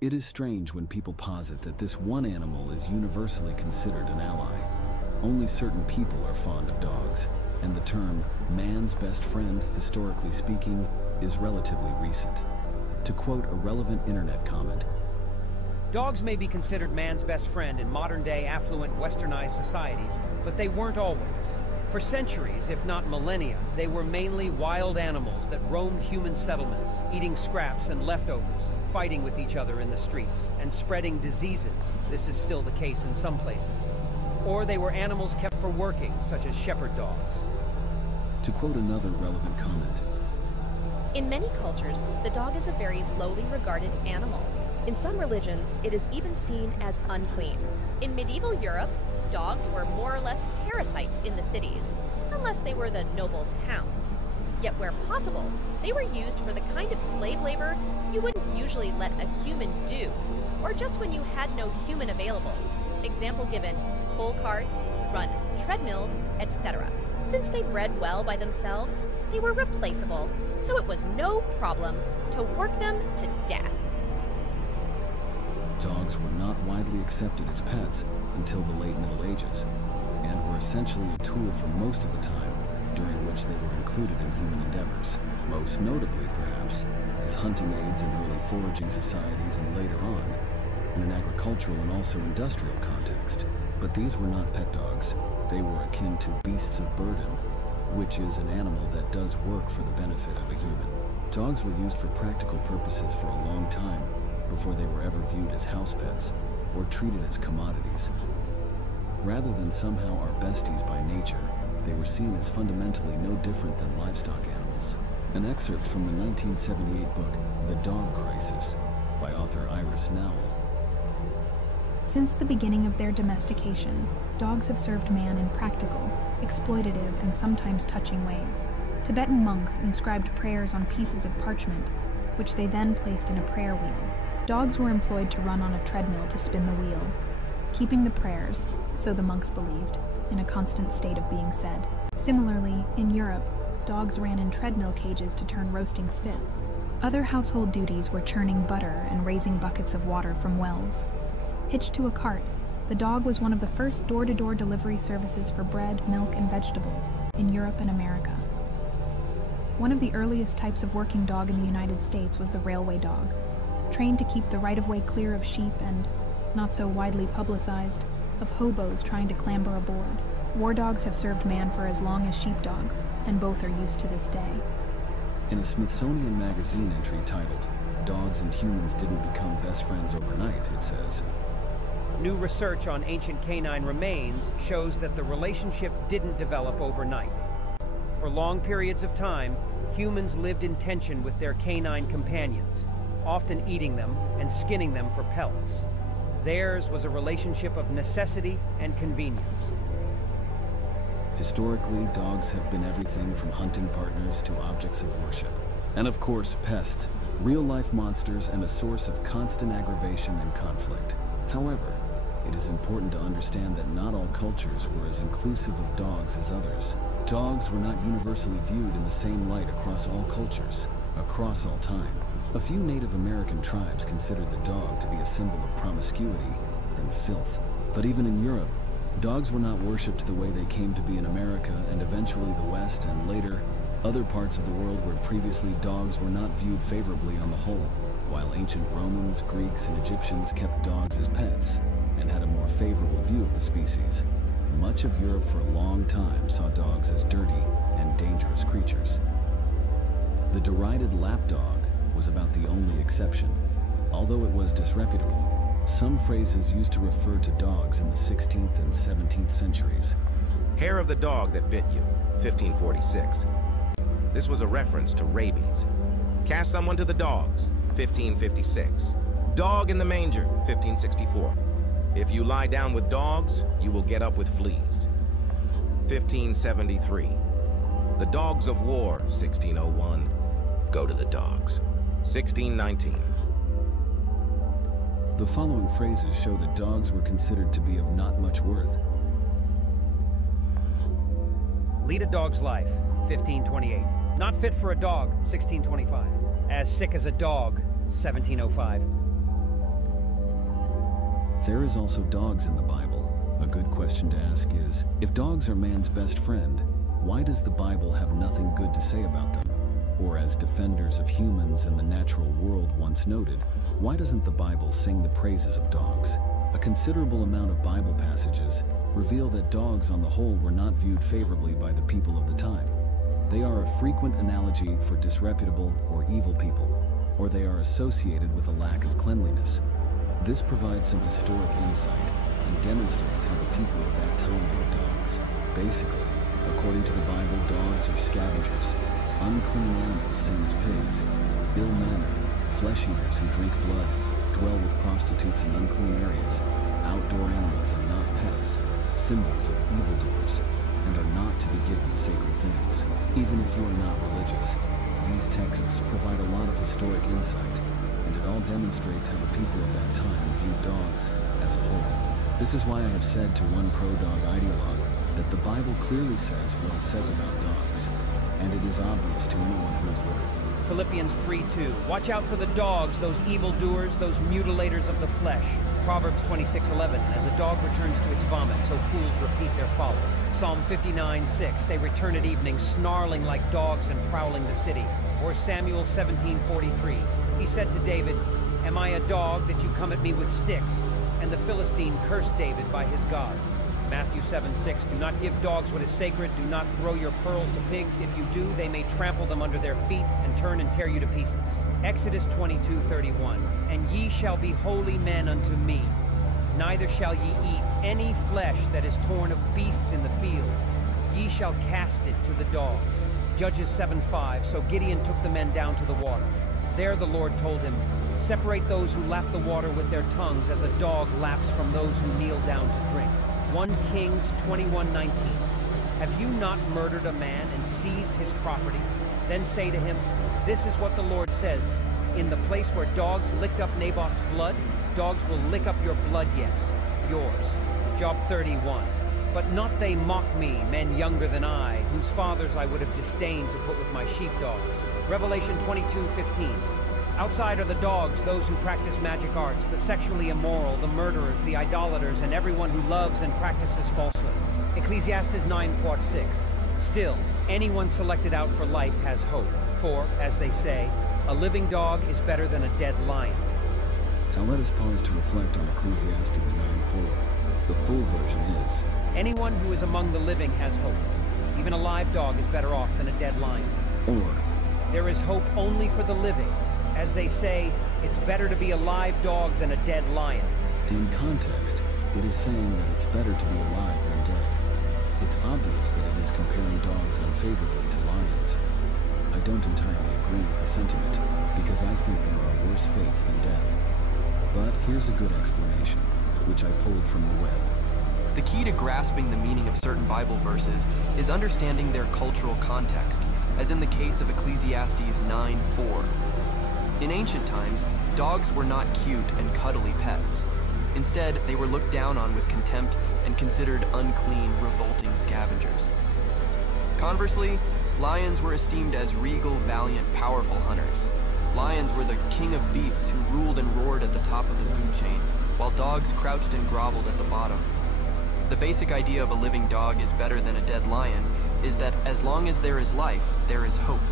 It is strange when people posit that this one animal is universally considered an ally. Only certain people are fond of dogs, and the term man's best friend, historically speaking, is relatively recent. To quote a relevant internet comment, dogs may be considered man's best friend in modern-day affluent westernized societies, but they weren't always. For centuries, if not millennia, they were mainly wild animals that roamed human settlements, eating scraps and leftovers, fighting with each other in the streets, and spreading diseases. This is still the case in some places. Or they were animals kept for working, such as shepherd dogs. To quote another relevant comment, in many cultures, the dog is a very lowly regarded animal. In some religions, it is even seen as unclean. In medieval Europe, dogs were more or less parasites in the cities, unless they were the nobles' hounds. Yet where possible, they were used for the kind of slave labor you wouldn't usually let a human do, or just when you had no human available. Example given, coal carts, run treadmills, etc. Since they bred well by themselves, they were replaceable, so it was no problem to work them to death. Dogs were not widely accepted as pets until the late Middle Ages, and were essentially a tool for most of the time, during which they were included in human endeavors, most notably, perhaps, as hunting aids in early foraging societies and later on, in an agricultural and also industrial context. But these were not pet dogs. They were akin to beasts of burden, which is an animal that does work for the benefit of a human. Dogs were used for practical purposes for a long time, before they were ever viewed as house pets or treated as commodities. Rather than somehow our besties by nature, they were seen as fundamentally no different than livestock animals. An excerpt from the 1978 book, The Dog Crisis, by author Iris Nowell. Since the beginning of their domestication, dogs have served man in practical, exploitative, and sometimes touching ways. Tibetan monks inscribed prayers on pieces of parchment, which they then placed in a prayer wheel. Dogs were employed to run on a treadmill to spin the wheel, keeping the prayers, so the monks believed, in a constant state of being said. Similarly, in Europe, dogs ran in treadmill cages to turn roasting spits. Other household duties were churning butter and raising buckets of water from wells. Hitched to a cart, the dog was one of the first door-to-door delivery services for bread, milk, and vegetables in Europe and America. One of the earliest types of working dog in the United States was the railway dog, trained to keep the right-of-way clear of sheep and, not so widely publicized, of hobos trying to clamber aboard. War dogs have served man for as long as sheepdogs, and both are used to this day. In a Smithsonian Magazine entry titled, "Dogs and Humans Didn't Become Best Friends Overnight," it says, New research on ancient canine remains shows that the relationship didn't develop overnight. For long periods of time, humans lived in tension with their canine companions, often eating them and skinning them for pelts. Theirs was a relationship of necessity and convenience. Historically, dogs have been everything from hunting partners to objects of worship. And of course, pests, real-life monsters and a source of constant aggravation and conflict. However, it is important to understand that not all cultures were as inclusive of dogs as others. Dogs were not universally viewed in the same light across all cultures, across all time. A few Native American tribes considered the dog to be a symbol of promiscuity and filth. But even in Europe, dogs were not worshipped the way they came to be in America and eventually the West and later other parts of the world where previously dogs were not viewed favorably on the whole. While ancient Romans, Greeks, and Egyptians kept dogs as pets and had a more favorable view of the species, much of Europe for a long time saw dogs as dirty and dangerous creatures. The derided lapdog was about the only exception, although it was disreputable. Some phrases used to refer to dogs in the 16th and 17th centuries. Hair of the dog that bit you, 1546. This was a reference to rabies. Cast someone to the dogs, 1556. Dog in the manger, 1564. If you lie down with dogs, you will get up with fleas. 1573. The dogs of war, 1601. Go to the dogs. 1619. The following phrases show that dogs were considered to be of not much worth. Lead a dog's life, 1528. Not fit for a dog, 1625. As sick as a dog, 1705. there is also dogs in the Bible. A good question to ask is, if dogs are man's best friend, why does the Bible have nothing good to say about them? Or as defenders of humans and the natural world once noted, why doesn't the Bible sing the praises of dogs? A considerable amount of Bible passages reveal that dogs on the whole were not viewed favorably by the people of the time. They are a frequent analogy for disreputable or evil people, or they are associated with a lack of cleanliness. This provides some historic insight and demonstrates how the people of that time viewed dogs. Basically, according to the Bible, dogs are scavengers, unclean animals same as pigs, ill-mannered, flesh-eaters who drink blood, dwell with prostitutes in unclean areas, outdoor animals and not pets, symbols of evildoers, and are not to be given sacred things. Even if you are not religious, these texts provide a lot of historic insight, and it all demonstrates how the people of that time viewed dogs as a whole. This is why I have said to one pro-dog ideologue that the Bible clearly says what it says about dogs, and it is obvious to anyone who is literate. Philippians 3:2. Watch out for the dogs, those evildoers, those mutilators of the flesh. Proverbs 26:11. As a dog returns to its vomit, so fools repeat their folly. Psalm 59:6. They return at evening, snarling like dogs and prowling the city. Or Samuel 17:43. He said to David, "Am I a dog that you come at me with sticks?" And the Philistine cursed David by his gods. Matthew 7:6. Do not give dogs what is sacred. Do not throw your pearls to pigs. If you do, they may trample them under their feet and turn and tear you to pieces. Exodus 22:31. And ye shall be holy men unto me. Neither shall ye eat any flesh that is torn of beasts in the field. Ye shall cast it to the dogs. Judges 7:5. So Gideon took the men down to the water. There the Lord told him, separate those who lap the water with their tongues as a dog laps from those who kneel down to drink. 1 Kings 21:19. Have you not murdered a man and seized his property? Then say to him, this is what the Lord says. In the place where dogs licked up Naboth's blood, dogs will lick up your blood, yes, yours. Job 31. But not they mock me, men younger than I, whose fathers I would have disdained to put with my sheepdogs. Revelation 22:15. Outside are the dogs, those who practice magic arts, the sexually immoral, the murderers, the idolaters, and everyone who loves and practices falsehood. Ecclesiastes 9:6. Still, anyone selected out for life has hope. For, as they say, a living dog is better than a dead lion. Now let us pause to reflect on Ecclesiastes 9:4. The full version is, anyone who is among the living has hope. Even a live dog is better off than a dead lion. or, There is hope only for the living. As they say, it's better to be a live dog than a dead lion. in context, it is saying that it's better to be alive than dead. It's obvious that it is comparing dogs unfavorably to lions. I don't entirely agree with the sentiment, because I think there are worse fates than death. But here's a good explanation, which I pulled from the web. The key to grasping the meaning of certain Bible verses is understanding their cultural context, as in the case of Ecclesiastes 9:4. In ancient times, dogs were not cute and cuddly pets. Instead, they were looked down on with contempt and considered unclean, revolting scavengers. Conversely, lions were esteemed as regal, valiant, powerful hunters. Lions were the king of beasts who ruled and roared at the top of the food chain, while dogs crouched and groveled at the bottom. The basic idea of a living dog is better than a dead lion is that as long as there is life, there is hope.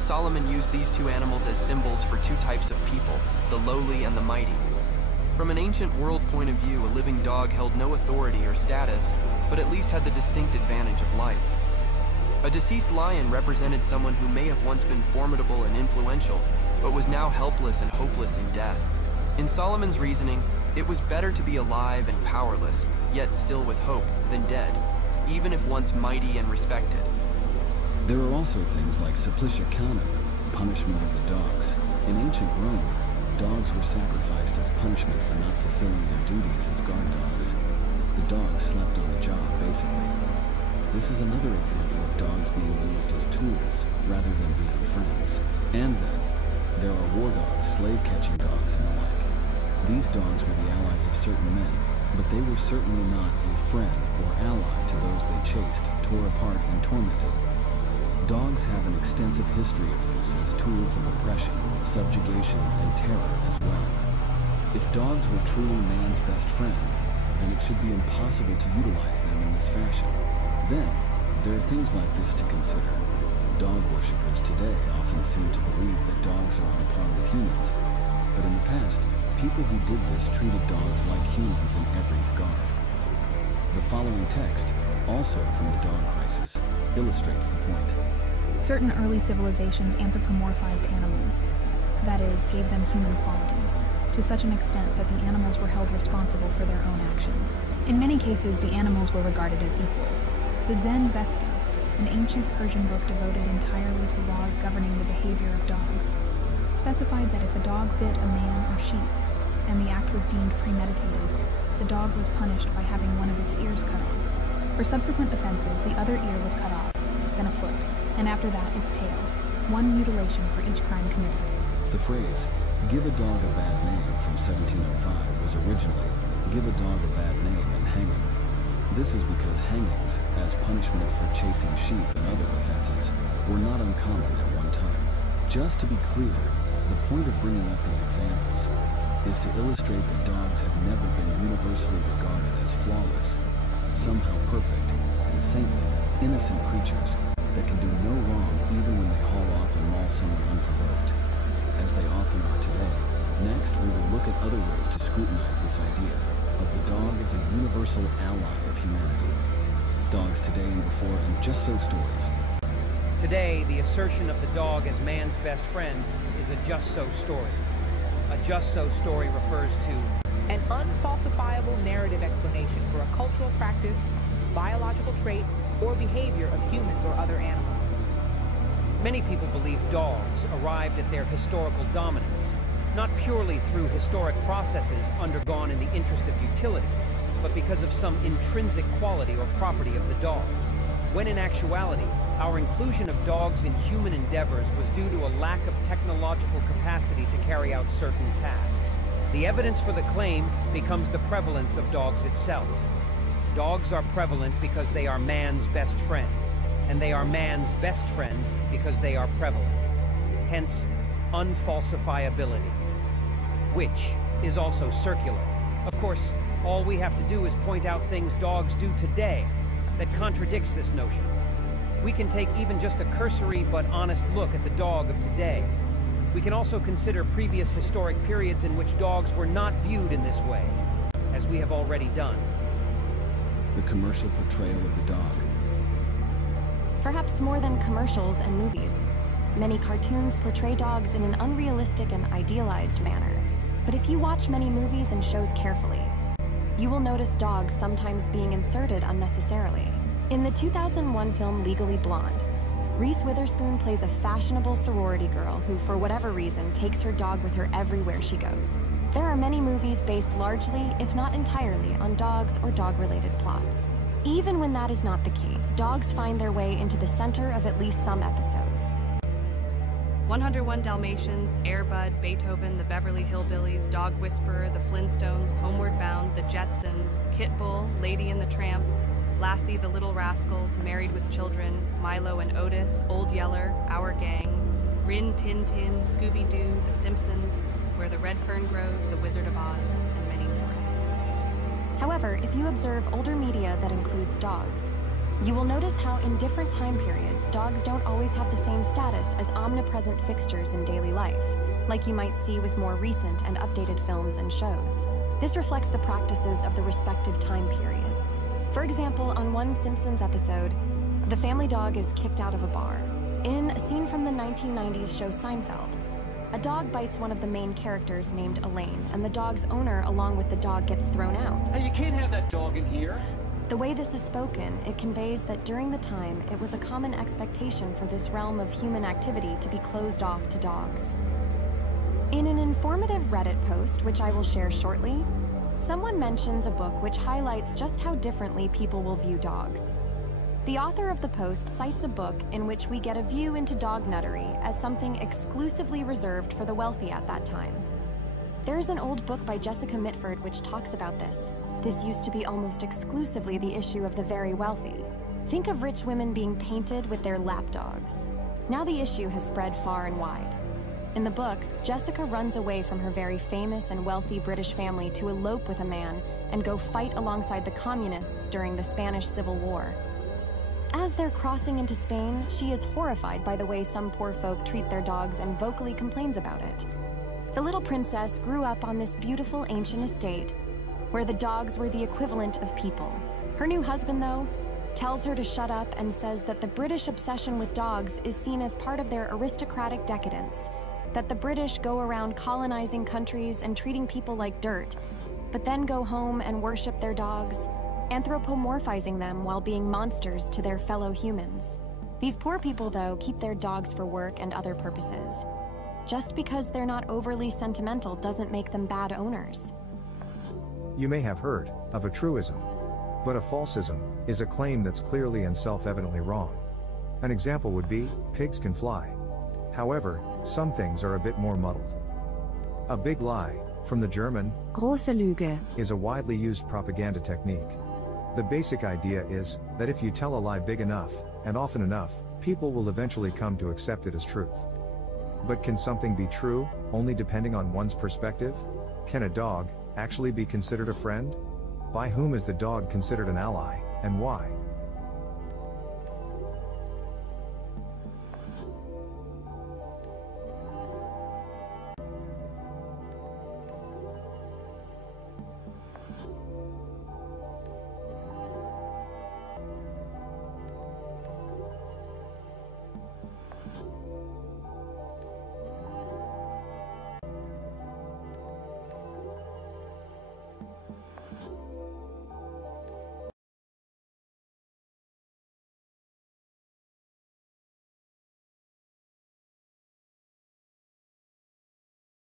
Solomon used these two animals as symbols for two types of people, the lowly and the mighty. From an ancient world point of view, a living dog held no authority or status, but at least had the distinct advantage of life. A deceased lion represented someone who may have once been formidable and influential, but was now helpless and hopeless in death. In Solomon's reasoning, it was better to be alive and powerless, yet still with hope, than dead, even if once mighty and respected. There are also things like supplicia canum, punishment of the dogs. In ancient Rome, dogs were sacrificed as punishment for not fulfilling their duties as guard dogs. The dogs slept on the job, basically. This is another example of dogs being used as tools rather than being friends. And then, there are war dogs, slave-catching dogs, and the like. These dogs were the allies of certain men, but they were certainly not a friend or ally to those they chased, tore apart, and tormented. Dogs have an extensive history of use as tools of oppression, subjugation, and terror as well. If dogs were truly man's best friend, then it should be impossible to utilize them in this fashion. Then, there are things like this to consider. Dog worshippers today often seem to believe that dogs are on a par with humans. But in the past, people who did this treated dogs like humans in every regard. The following text, also from the Dog Crisis, illustrates the point. Certain early civilizations anthropomorphized animals, that is, gave them human qualities, to such an extent that the animals were held responsible for their own actions. In many cases, the animals were regarded as equals. The Zen Vesta, an ancient Persian book devoted entirely to laws governing the behavior of dogs, specified that if a dog bit a man or sheep, and the act was deemed premeditated, the dog was punished by having one of its ears cut off. For subsequent offenses, the other ear was cut off, then a foot, and after that its tail, one mutilation for each crime committed. The phrase, "give a dog a bad name" from 1705 was originally, "give a dog a bad name and hang him." This is because hangings, as punishment for chasing sheep and other offenses, were not uncommon at one time. Just to be clear, the point of bringing up these examples is to illustrate that dogs have never been universally regarded as flawless, somehow perfect, and saintly, innocent creatures that can do no wrong even when they haul off and maul someone unprovoked, as they often are today. Next, we will look at other ways to scrutinize this idea of the dog as a universal ally of humanity. Dogs today and before and Just So stories. Today, the assertion of the dog as man's best friend is a just so story. A just so story refers to an unfalsifiable narrative explanation for a cultural practice, biological trait, or behavior of humans or other animals. Many people believe dogs arrived at their historical dominance, not purely through historic processes undergone in the interest of utility, but because of some intrinsic quality or property of the dog, when in actuality, our inclusion of dogs in human endeavors was due to a lack of technological capacity to carry out certain tasks. The evidence for the claim becomes the prevalence of dogs itself. Dogs are prevalent because they are man's best friend, and they are man's best friend because they are prevalent. Hence, unfalsifiability, which is also circular. Of course, all we have to do is point out things dogs do today that contradicts this notion. We can take even just a cursory but honest look at the dog of today. We can also consider previous historic periods in which dogs were not viewed in this way, as we have already done. The commercial portrayal of the dog. Perhaps more than commercials and movies, many cartoons portray dogs in an unrealistic and idealized manner. But if you watch many movies and shows carefully, you will notice dogs sometimes being inserted unnecessarily. In the 2001 film Legally Blonde, Reese Witherspoon plays a fashionable sorority girl who, for whatever reason, takes her dog with her everywhere she goes. There are many movies based largely, if not entirely, on dogs or dog-related plots. Even when that is not the case, dogs find their way into the center of at least some episodes. 101 Dalmatians, Air Bud, Beethoven, The Beverly Hillbillies, Dog Whisperer, The Flintstones, Homeward Bound, The Jetsons, Kit Bull, Lady and the Tramp, Lassie, The Little Rascals, Married with Children, Milo and Otis, Old Yeller, Our Gang, Rin Tin Tin, Scooby-Doo, The Simpsons, Where the Red Fern Grows, The Wizard of Oz, and many more. However, if you observe older media that includes dogs, you will notice how in different time periods, dogs don't always have the same status as omnipresent fixtures in daily life, like you might see with more recent and updated films and shows. This reflects the practices of the respective time periods. For example, on one Simpsons episode, the family dog is kicked out of a bar. In a scene from the 1990s show Seinfeld, a dog bites one of the main characters named Elaine, and the dog's owner along with the dog gets thrown out. Hey, you can't have that dog in here. The way this is spoken, it conveys that during the time, it was a common expectation for this realm of human activity to be closed off to dogs. In an informative Reddit post, which I will share shortly, someone mentions a book which highlights just how differently people will view dogs. The author of the post cites a book in which we get a view into dog nuttery as something exclusively reserved for the wealthy at that time. There's an old book by Jessica Mitford which talks about this. This used to be almost exclusively the issue of the very wealthy. Think of rich women being painted with their lap dogs. Now the issue has spread far and wide. In the book, Jessica runs away from her very famous and wealthy British family to elope with a man and go fight alongside the communists during the Spanish Civil War. As they're crossing into Spain, she is horrified by the way some poor folk treat their dogs and vocally complains about it. The little princess grew up on this beautiful ancient estate where the dogs were the equivalent of people. Her new husband, though, tells her to shut up and says that the British obsession with dogs is seen as part of their aristocratic decadence, that the British go around colonizing countries and treating people like dirt, but then go home and worship their dogs, anthropomorphizing them while being monsters to their fellow humans. These poor people, though, keep their dogs for work and other purposes. Just because they're not overly sentimental doesn't make them bad owners. You may have heard of a truism, but a falsism is a claim that's clearly and self-evidently wrong. An example would be, pigs can fly. However, some things are a bit more muddled. A big lie, from the German große Lüge, is a widely used propaganda technique. The basic idea is that if you tell a lie big enough, and often enough, people will eventually come to accept it as truth. But can something be true, only depending on one's perspective? Can a dog actually be considered a friend? By whom is the dog considered an ally, and why?